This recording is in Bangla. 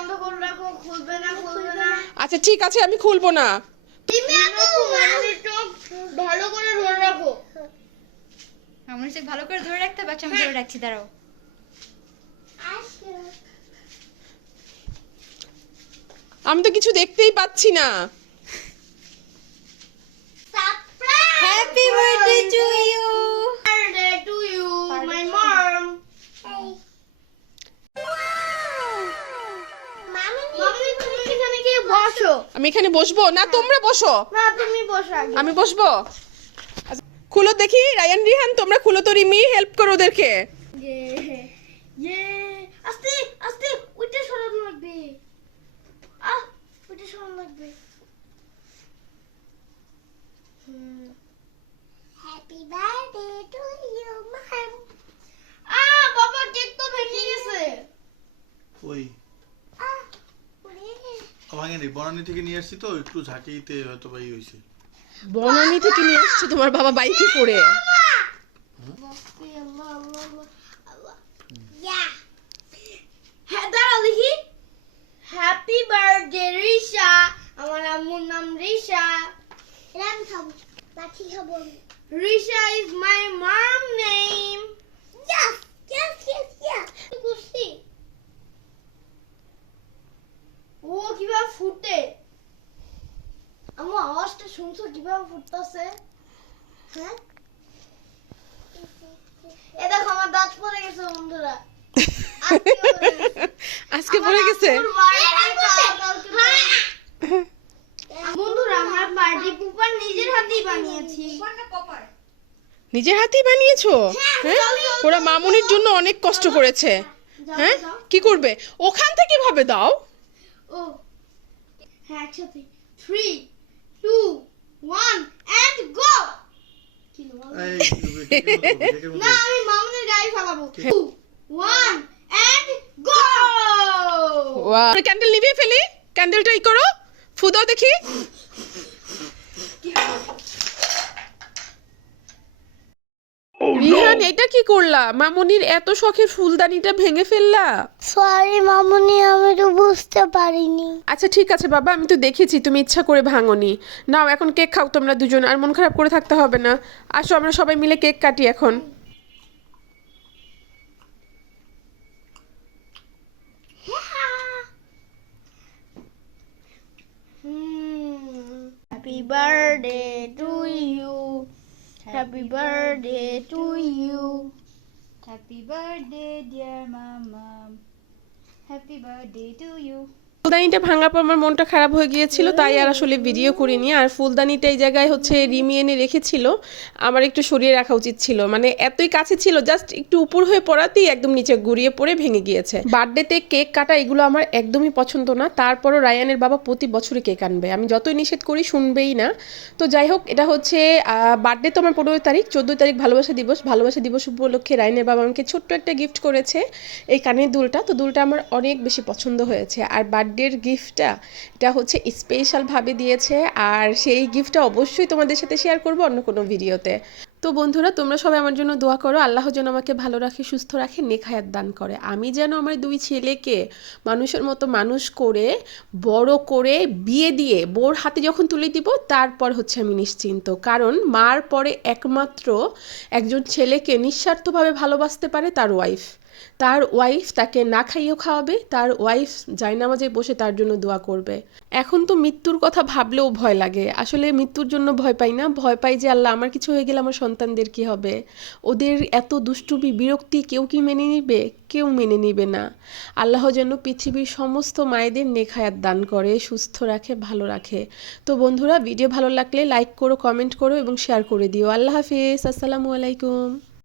বন্ধ করে রাখো খুলবে না খুলবে না। আচ্ছা ঠিক আছে আমি খুলবো না। তুমি ভালো করে ধরে রাখো। আমার চোখ ভালো করে ধরে রাখতে পারছি আমি ধরে রাখছি দাঁড়াও। আমি তো কিছু দেখতেই পাচ্ছি না happy birthday to you Birthday to you, my mom. মামনি তুমি এখানে গিয়ে বসো। আমি এখানে বসবো? না তোমরা বসো। না তুমি বসো আগে। আমি বসবো? খুলো দেখি রায়ান রিহান তোমরা খুলো তো রিমি হেল্প করো ওদেরকে। ইয়ে ইয়ে আস্তে আস্তে ওইটা সরানো লাগবে। আহ ওইটা সরানো লাগবে happy birthday to you ma'am আ বাবা কেক তো ভেঙে গেছে ওই আহ ওরে ভাঙেনি বনানি থেকে নিয়ে আসছি তো একটু ঝাঁকিতে হয়তো বা ই হয়েছে বনানি থেকে নিয়ে আসছে তোমার বাবা বাইকে করে। হ্যাঁ হ্যাপি বার্থডে রিশা। আমার আম্মুর নাম রিশা। রাম খাব লাঠি খাব Risha is my mom name শুনছো কীভাবে ফুটতেছে? হ্যাঁ? এ দেখো আমার দাঁত পড়ে গেছে বন্ধুরা। আজকে পড়ে গেছে। বন্ধুরা আমরা বার্থডে পুপার নিজের হাতেই বানিয়েছি। নিজের হাতেই বানিয়েছো? হ্যাঁ? ওরা মামুনির জন্য অনেক কষ্ট করেছে। হ্যাঁ। কি করবে? ওখান থেকে ভাবে দাও। ও হ্যাঁ একসাথে। Three two one and go এই, কেকের মতো, কেকের মতো। না আমি মামুনের গায়ে ফেলাবো ওয়ান এন্ড গো ক্যান্ডেল নিবি ফেলি? ক্যান্ডেলটা ই করো। ফুদো দেখি রিহান এটা কি করলা? মামুনির এত শখের ফুলদানিটা ভেঙে ফেললা? সরি মামুনি আমি তো বুঝতে পারিনি। আচ্ছা ঠিক আছে বাবা আমি তো দেখেছি তুমি ইচ্ছা করে ভাঙনি। নাও এখন কেক খাও তোমরা দুজন আর মন খারাপ করে থাকতে হবে না। আসো আমরা সবাই মিলে কেক কাটি এখন। Happy birthday. Happy birthday to you. Happy birthday, dear mama. Happy birthday to you. ফুলদানিটা ভাঙার পর আমার মনটা খারাপ হয়ে গিয়েছিল, তাই আর আসলে ভিডিও করিনি। আর ফুলদানিটা এই জায়গায় হচ্ছে রিমি এনে রেখেছিল, আমার একটু সরিয়ে রাখা উচিত ছিল। মানে এতই কাছে ছিল জাস্ট একটু উপর হয়ে পড়াতেই একদম নিচে গুড়িয়ে পড়ে ভেঙে গিয়েছে। বার্থডেতে কেক কাটা এগুলো আমার একদমই পছন্দ না, তারপরও রায়ানের বাবা প্রতি বছরই কেক আনবে। আমি যতই নিষেধ করি শুনবেই না। তো যাই হোক, এটা হচ্ছে বার্থডে তো আমার পনেরো তারিখ, চোদ্দোই তারিখ ভালোবাসা দিবস। ভালোবাসা দিবস উপলক্ষে রায়ানের বাবা আমাকে ছোট্ট একটা গিফট করেছে এই কানের দুলটা। তো দুলটা আমার অনেক বেশি পছন্দ হয়েছে। আর বার্থডের গিফটটা এটা হচ্ছে স্পেশালভাবে দিয়েছে। আর সেই গিফটটা অবশ্যই তোমাদের সাথে শেয়ার করব অন্য কোনো ভিডিওতে তো বন্ধুরা, তোমরা সবাই আমার জন্য দোয়া করো। আল্লাহ যেন আমাকে ভালো রাখে, সুস্থ রাখে নেখায়াত দান করে। আমি যেন আমার দুই ছেলেকে মানুষের মতো মানুষ করে, বড় করে বিয়ে দিয়ে বোর হাতে যখন তুলে দিব, তারপর হচ্ছে আমি নিশ্চিন্ত। কারণ মার পরে একমাত্র একজন ছেলেকে নিঃস্বার্থভাবে ভালোবাসতে পারে তার ওয়াইফ তার ওয়াইফ তাকে না খাইয়েও খাওয়াবে, তার ওয়াইফ জায়নামাজে বসে তার জন্য দোয়া করবে। এখন তো মৃত্যুর কথা ভাবলেও ভয় লাগে। আসলে মৃত্যুর জন্য ভয় পাই না। ভয় পাই যে, আল্লাহ, আমার কিছু হয়ে গেলে আমার সন্তানদের কি হবে? ওদের এত দুষ্টুমি, বিরক্তি কেউ কি মেনে নিবে? কেউ মেনে নিবে না। আল্লাহ যেন পৃথিবীর সমস্ত মায়েদের নেখায়াত দান করে, সুস্থ রাখে, ভালো রাখে। তো বন্ধুরা, ভিডিও ভালো লাগলে লাইক করো কমেন্ট করো এবং শেয়ার করে দিও। আল্লাহ হাফিজ, আসসালামু আলাইকুম।